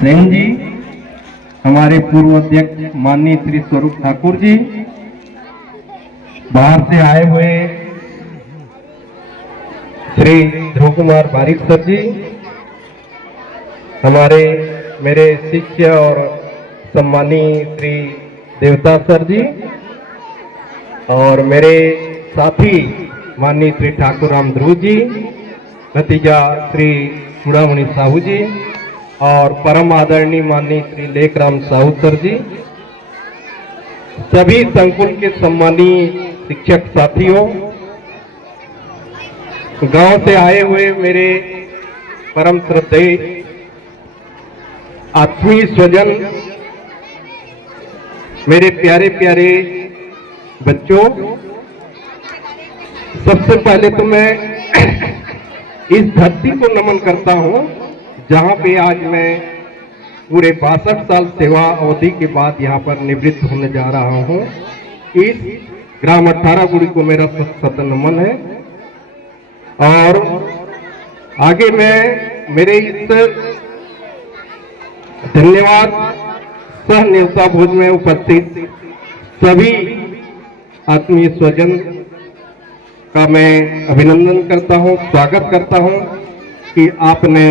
प्रेम जी, हमारे पूर्व अध्यक्ष माननीय श्री स्वरूप ठाकुर जी, बाहर से आए हुए श्री ध्रुव कुमार बारिक सर जी, हमारे मेरे शिष्य और सम्मानीय श्री देवता सर जी, और मेरे साथी माननीय श्री ठाकुर राम ध्रुव जी, भतीजा श्री चूड़ामणि साहू जी और परम आदरणीय माननीय श्री लेखराम साहू सर जी, सभी संकुल के सम्मानीय शिक्षक साथियों, गांव से आए हुए मेरे परम श्रद्धेय आत्मीय स्वजन, मेरे प्यारे प्यारे बच्चों, सबसे पहले तो मैं इस धरती को नमन करता हूं जहां पे आज मैं पूरे 62 साल सेवा अवधि के बाद यहां पर निवृत्त होने जा रहा हूं। इस ग्राम 18 गुड़ी को मेरा सत नमन है। और आगे मैं मेरे इस धन्यवाद सह न्योता भोज में उपस्थित सभी आत्मीय स्वजन का मैं अभिनंदन करता हूं, स्वागत करता हूं कि आपने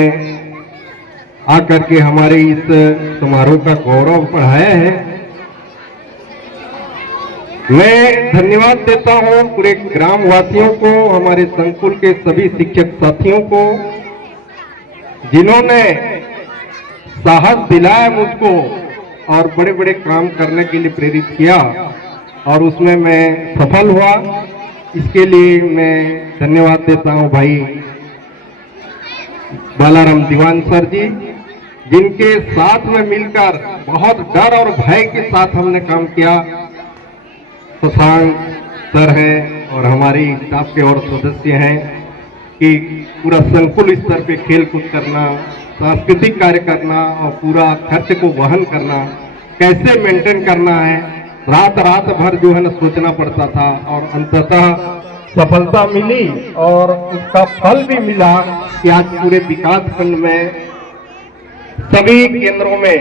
आकर के हमारे इस समारोह का गौरव बढ़ाया है। मैं धन्यवाद देता हूं पूरे ग्रामवासियों को, हमारे संकुल के सभी शिक्षक साथियों को, जिन्होंने साहस दिलाया मुझको और बड़े बड़े काम करने के लिए प्रेरित किया और उसमें मैं सफल हुआ। इसके लिए मैं धन्यवाद देता हूं भाई बालाराम दीवान सर जी, जिनके साथ में मिलकर बहुत डर और भय के साथ हमने काम किया। शशांक सर हैं और हमारी स्टाफ के और सदस्य हैं कि पूरा संकुल स्तर पे खेल कूद करना, सांस्कृतिक कार्य करना और पूरा खर्च को वहन करना, कैसे मेंटेन करना है, रात रात भर जो है ना सोचना पड़ता था और अंततः सफलता मिली और उसका फल भी मिला कि आज पूरे विकास खंड में सभी केंद्रों में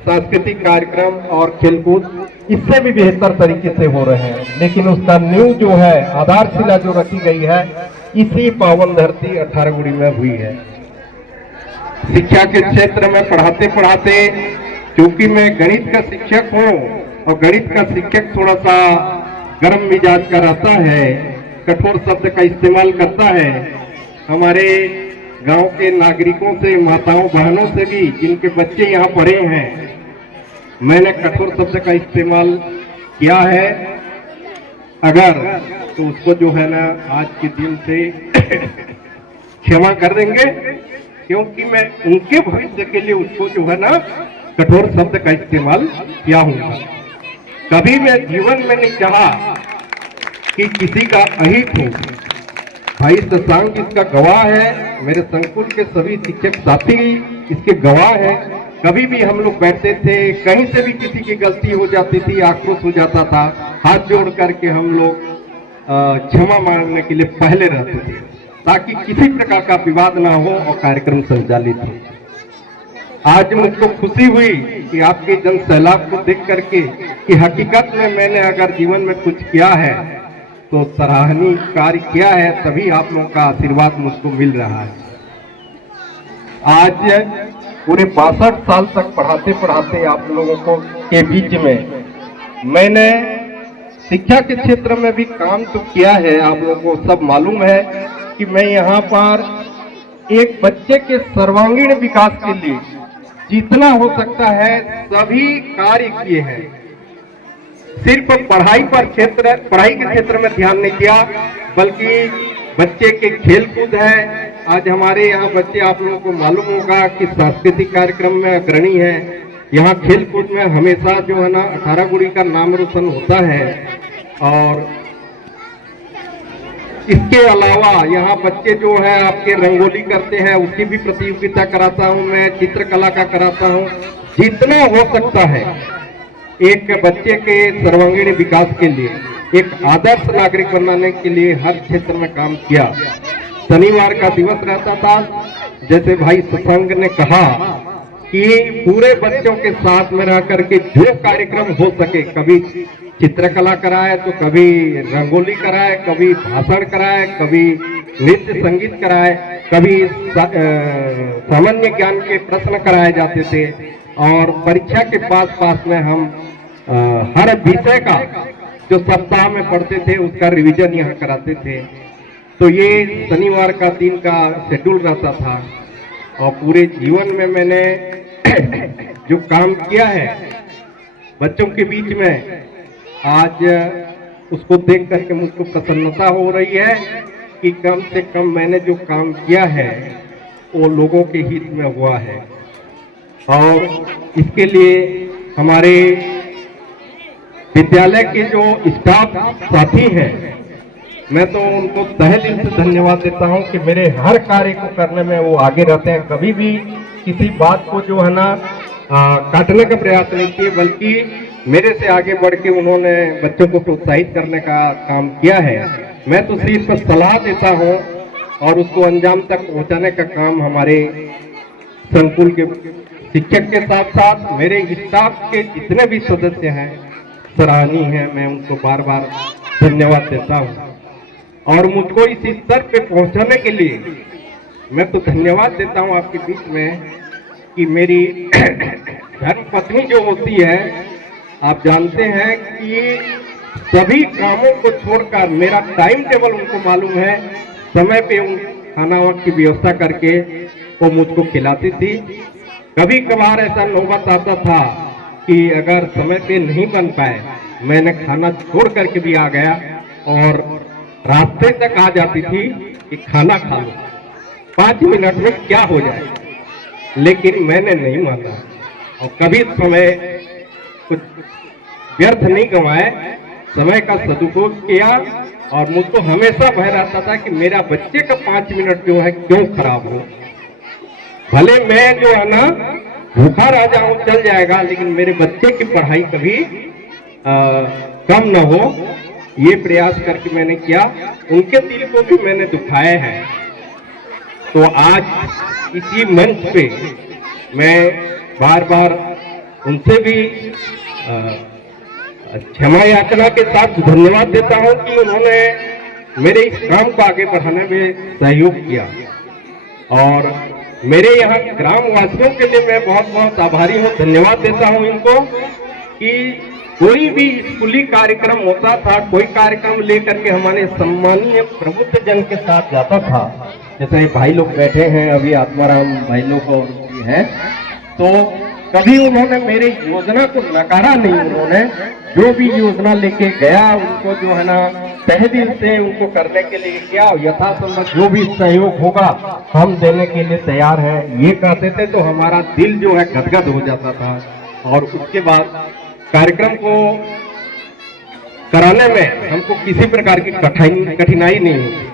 सांस्कृतिक कार्यक्रम और खेलकूद इससे भी बेहतर तरीके से हो रहे हैं। लेकिन उसका नींव जो है, आधारशिला जो रखी गई है, इसी पावन धरती 18 गुड़ी में हुई है। शिक्षा के क्षेत्र में पढ़ाते पढ़ाते, क्योंकि मैं गणित का शिक्षक हूँ और गणित का शिक्षक थोड़ा सा गर्म मिजाज का रहता है, कठोर शब्द का इस्तेमाल करता है। हमारे गांव के नागरिकों से, माताओं बहनों से भी, जिनके बच्चे यहाँ पढ़े हैं, मैंने कठोर शब्द का इस्तेमाल किया है। अगर तो उसको जो है ना आज के दिन से क्षमा कर देंगे, क्योंकि मैं उनके भविष्य के लिए उसको जो है ना कठोर शब्द का इस्तेमाल किया हूँ। कभी मैं जीवन में नहीं चाहा कि किसी का अहित हो। भाई शशांक इसका गवाह है, मेरे संकुल के सभी शिक्षक साथी इसके गवाह हैं। कभी भी हम लोग बैठते थे, कहीं से भी किसी की गलती हो जाती थी, आक्रोश हो जाता था, हाथ जोड़ करके हम लोग क्षमा मांगने के लिए पहले रहते थे, ताकि किसी प्रकार का विवाद ना हो और कार्यक्रम संचालित हो। आज मुझको खुशी हुई कि आपके जन सैलाब को देख करके कि हकीकत में मैंने अगर जीवन में कुछ किया है तो सराहनीय कार्य किया है, तभी आप लोगों का आशीर्वाद मुझको मिल रहा है। आज पूरे 62 साल तक पढ़ाते पढ़ाते आप लोगों को के बीच में मैंने शिक्षा के क्षेत्र में भी काम तो किया है। आप लोगों को सब मालूम है कि मैं यहाँ पर एक बच्चे के सर्वांगीण विकास के लिए जितना हो सकता है सभी कार्य किए हैं। सिर्फ पढ़ाई के क्षेत्र में ध्यान नहीं दिया, बल्कि बच्चे के खेल कूद है। आज हमारे यहाँ बच्चे, आप लोगों को मालूम होगा कि सांस्कृतिक कार्यक्रम में अग्रणी है। यहाँ खेल कूद में हमेशा जो है ना 18 गुड़ी का नाम रोशन होता है। और इसके अलावा यहाँ बच्चे जो है आपके रंगोली करते हैं, उसकी भी प्रतियोगिता कराता हूँ मैं, चित्रकला का कराता हूँ। जितना हो सकता है एक बच्चे के सर्वांगीण विकास के लिए, एक आदर्श नागरिक बनाने के लिए हर क्षेत्र में काम किया। शनिवार का दिवस रहता था, जैसे भाई शशांक ने कहा कि पूरे बच्चों के साथ में रह करके जो कार्यक्रम हो सके, कभी चित्रकला कराए तो कभी रंगोली कराए, कभी भाषण कराए, कभी नृत्य संगीत कराए, कभी सामान्य ज्ञान के प्रश्न कराए जाते थे। और परीक्षा के पास में हम हर विषय का जो सप्ताह में पढ़ते थे उसका रिवीजन यहाँ कराते थे। तो ये शनिवार का दिन का शेड्यूल रहता था। और पूरे जीवन में मैंने जो काम किया है बच्चों के बीच में, आज उसको देख करके मुझको प्रसन्नता हो रही है कि कम से कम मैंने जो काम किया है वो लोगों के हित में हुआ है। और इसके लिए हमारे विद्यालय के जो स्टाफ साथी हैं, मैं तो उनको तहे दिल से धन्यवाद देता हूं कि मेरे हर कार्य को करने में वो आगे रहते हैं। कभी भी किसी बात को जो है ना काटने का प्रयास नहीं किए, बल्कि मेरे से आगे बढ़ के उन्होंने बच्चों को प्रोत्साहित करने का काम किया है। मैं तो सिर्फ सलाह देता हूं और उसको अंजाम तक पहुंचाने का काम हमारे संकुल के शिक्षक के साथ साथ मेरे स्टाफ के जितने भी सदस्य हैं सराहनीय है। मैं उनको बार बार धन्यवाद देता हूं। और मुझको इस स्तर पे पहुंचाने के लिए मैं तो धन्यवाद देता हूं आपके बीच में कि मेरी धर्मपत्नी जो होती है, आप जानते हैं कि सभी कामों को छोड़कर मेरा टाइम टेबल उनको मालूम है, समय पे खाना की व्यवस्था करके वो मुझको खिलाती थी। कभी कभार ऐसा नौबत आता था कि अगर समय पे नहीं बन पाए, मैंने खाना छोड़ करके भी आ गया और रास्ते तक आ जाती थी कि खाना खा लो, 5 मिनट में क्या हो जाए। लेकिन मैंने नहीं माना और कभी समय कुछ व्यर्थ नहीं गंवाए, समय का सदुपयोग किया। और मुझको हमेशा भय रहता था कि मेरा बच्चे का 5 मिनट जो है क्यों खराब हो। भले मैं जो है ना भूखा रह जाऊं चल जाएगा, लेकिन मेरे बच्चे की पढ़ाई कभी कम न हो, ये प्रयास करके मैंने किया। उनके दिल को भी मैंने दुखाए हैं। तो आज इसी मंच पे मैं बार बार उनसे भी क्षमा याचना के साथ धन्यवाद देता हूं कि उन्होंने मेरे इस काम को आगे बढ़ाने में सहयोग किया। और मेरे यहाँ ग्रामवासियों के लिए मैं बहुत बहुत आभारी हूँ, धन्यवाद देता हूँ इनको कि कोई भी स्कूली कार्यक्रम होता था, कोई कार्यक्रम लेकर के हमारे सम्मानीय प्रबुद्ध जन के साथ जाता था। जैसे भाई लोग बैठे हैं अभी, आत्माराम भाई लोग और भी हैं, तो कभी उन्होंने मेरे योजना को नकारा नहीं। उन्होंने जो भी योजना लेके गया उनको जो है ना तहे दिल से उनको करने के लिए किया। यथासंभव जो भी सहयोग होगा हम देने के लिए तैयार हैं, ये कहते थे तो हमारा दिल जो है गदगद हो जाता था। और उसके बाद कार्यक्रम को कराने में हमको किसी प्रकार की कठिनाई नहीं हुई।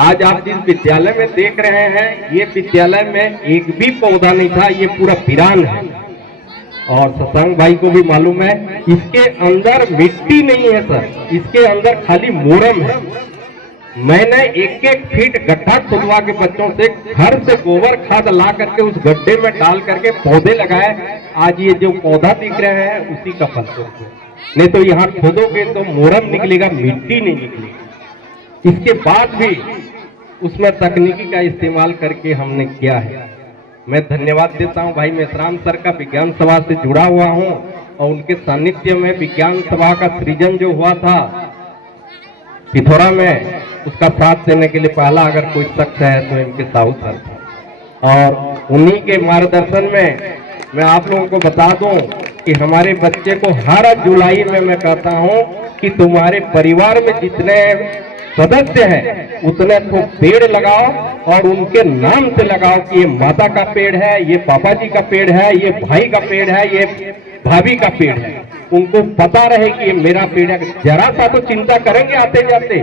आज आप जिस विद्यालय में देख रहे हैं, ये विद्यालय में एक भी पौधा नहीं था, ये पूरा वीरान है। और शशांक भाई को भी मालूम है, इसके अंदर मिट्टी नहीं है सर, इसके अंदर खाली मोरम है। मैंने 1-1 फीट गड्ढा खुदवा के बच्चों से घर से गोबर खाद ला करके उस गड्ढे में डाल करके पौधे लगाए। आज ये जो पौधा दिख रहे हैं उसी का फल है। नहीं तो यहाँ खोदोगे तो मोरम निकलेगा, मिट्टी नहीं निकलेगी। इसके बाद भी उसमें तकनीकी का इस्तेमाल करके हमने किया है। मैं धन्यवाद देता हूं भाई मेश्राम सर का, विज्ञान सभा से जुड़ा हुआ हूं और उनके सानिध्य में विज्ञान सभा का सृजन जो हुआ था पिथौरा में, उसका साथ देने के लिए पहला अगर कोई शख्स है तो इनके साहू सर था। और उन्हीं के मार्गदर्शन में मैं आप लोगों को बता दूं कि हमारे बच्चे को हर जुलाई में मैं कहता हूं कि तुम्हारे परिवार में जितने सदस्य हैं उतने तो पेड़ लगाओ और उनके नाम से लगाओ कि ये माता का पेड़ है, ये पापा जी का पेड़ है, ये भाई का पेड़ है, ये भाभी का पेड़ है। उनको पता रहे कि ये मेरा पेड़ है। जरा सा तो चिंता करेंगे आते जाते।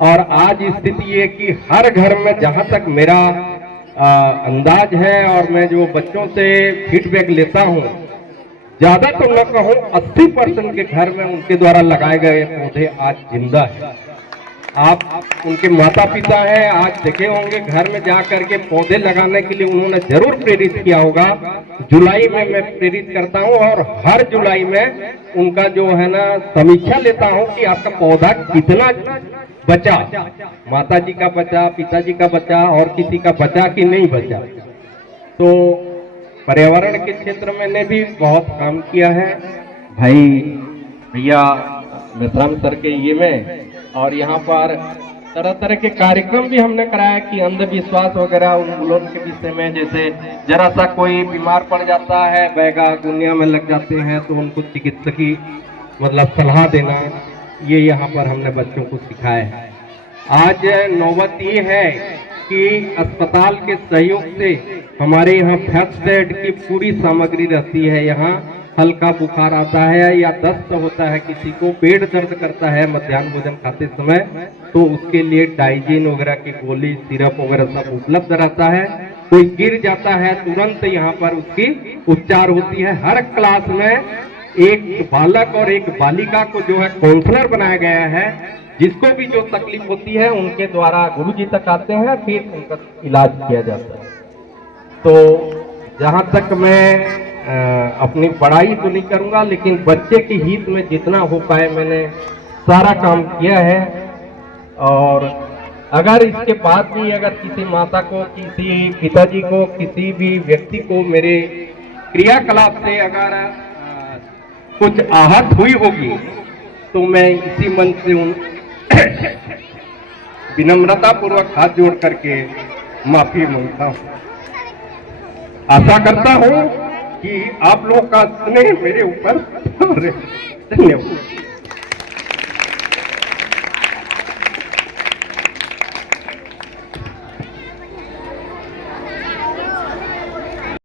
और आज स्थिति ये कि हर घर में जहां तक मेरा अंदाज है और मैं जो बच्चों से फीडबैक लेता हूं, ज्यादा तो न कहूं 80% के घर में उनके द्वारा लगाए गए पौधे आज जिंदा है। आप उनके माता पिता हैं, आज देखे होंगे घर में जा करके पौधे लगाने के लिए उन्होंने जरूर प्रेरित किया होगा। जुलाई में मैं प्रेरित करता हूं और हर जुलाई में उनका जो है ना समीक्षा लेता हूं कि आपका पौधा कितना बचा, माता जी का बचा, पिताजी का बचा और किसी का बचा कि नहीं बचा। तो पर्यावरण के क्षेत्र में मैंने भी बहुत काम किया है भाई भैया मिश्राम सर के ये में, और यहाँ पर तरह तरह के कार्यक्रम भी हमने कराया कि अंधविश्वास वगैरह उन्मूलन के विषय में, जैसे जरा सा कोई बीमार पड़ जाता है, बैगा गुनिया में लग जाते हैं तो उनको चिकित्सकीय मतलब सलाह देना, ये यहाँ पर हमने बच्चों को सिखाया है। आज नौबत ये है कि अस्पताल के सहयोग से हमारे यहाँ फर्स्ट एड की पूरी सामग्री रहती है। यहाँ हल्का बुखार आता है या दस्त होता है, किसी को पेट दर्द करता है मध्याह्न भोजन खाते समय, तो उसके लिए डाइजीन वगैरह की गोली, सिरप वगैरह सब उपलब्ध रहता है। कोई गिर जाता है तुरंत यहाँ पर उसकी उपचार होती है। हर क्लास में एक बालक और एक बालिका को जो है काउंसलर बनाया गया है, जिसको भी जो तकलीफ होती है उनके द्वारा गुरुजी तक आते हैं, फिर उनका इलाज किया जाता है। तो जहाँ तक मैं अपनी पढ़ाई तो नहीं करूँगा, लेकिन बच्चे के हित में जितना हो पाए मैंने सारा काम किया है। और अगर इसके बाद भी अगर किसी माता को, किसी पिताजी को, किसी भी व्यक्ति को मेरे क्रियाकलाप से अगर कुछ आहत हुई होगी तो मैं इसी मन से उन विनम्रता पूर्वक हाथ जोड़ करके माफी मांगता हूँ। आशा करता हूँ कि आप लोग का स्नेह मेरे ऊपर धन्यवाद।